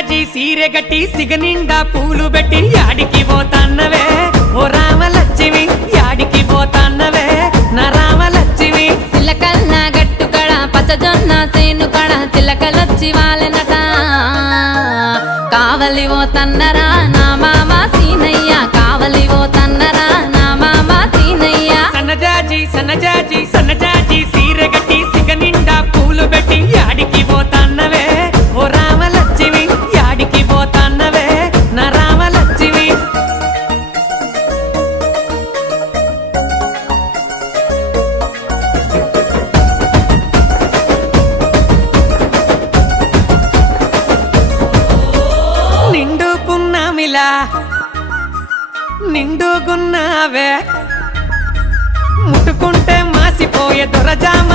సీరె గట్టి సిగనిండా పూలు పెట్టి యాడికి పోతాన్నవే ఓ రామలక్ష్మి యాడికి పోతాన్నవే నా రామలక్ష్మి చిలకల్ల గట్టు కడ పచ్చజొన్న సేను కడ చిలకలొచ్చి వాలెనట కావలి పోతన్నరా నా మామ సీనయ్య కావలి పోతన్నరా నా మామ సీనయ్య సన్నజాజి సీరె గట్టి సిగనిండా పూలు పెట్టి యాడికి పోతాన్నవే ఓ రామలక్ష్మి యాడికి పోతాన్నవే నా రామలక్ష్మి నిండుకున్నామిలా నిండుకున్నావే ముట్టుకుంటే మాసిపోయే దొరజామ